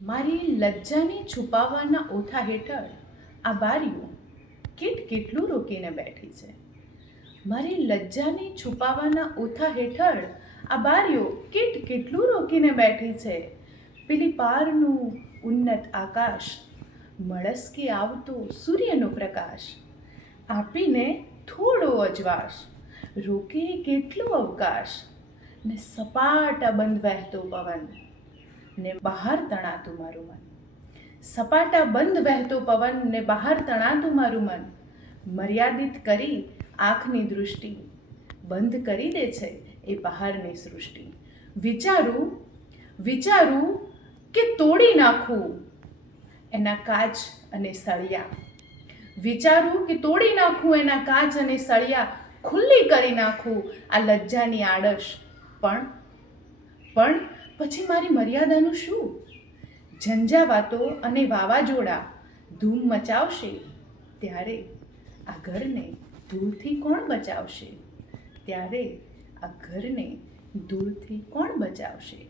મારી લજ્જાને છુપાવવાના ઓઠા હેઠળ આ બારીઓ કેટલું રોકીને બેઠી છે. મારી લજ્જાને છુપાવવાના ઓઠા હેઠળ આ બારીઓ કેટલું રોકીને બેઠી છે. પેલી પારનું ઉન્નત આકાશ, મળસ્કે આવતો સૂર્યનો પ્રકાશ, આપીને થોડો અજવાશ, રોકે કેટલો અવકાશ, ને સપાટા બંધ વહેતો પવન, ને બહાર તણાતું મારું મન. સપાટા બંધ વહેતો પવન ને બહાર તણાતું મારું મન, મર્યાદિત કરી આંખની દૃષ્ટિ, બંધ કરી દે છે એ બહારની સૃષ્ટિ. વિચારું કે તોડી નાખું એના કાચ અને સળિયા. વિચારું કે તોડી નાખું એના કાચ અને સળિયા, ખુલ્લી કરી નાખું આ લજ્જાની આડશ. પણ પછી મારી મર્યાદાનું શું? ઝંઝાવાતો અને વાવાઝોડા ધૂમ મચાવશે ત્યારે આ ઘરને ધૂળથી કોણ બચાવશે? ત્યારે આ ઘરને ધૂળથી કોણ બચાવશે?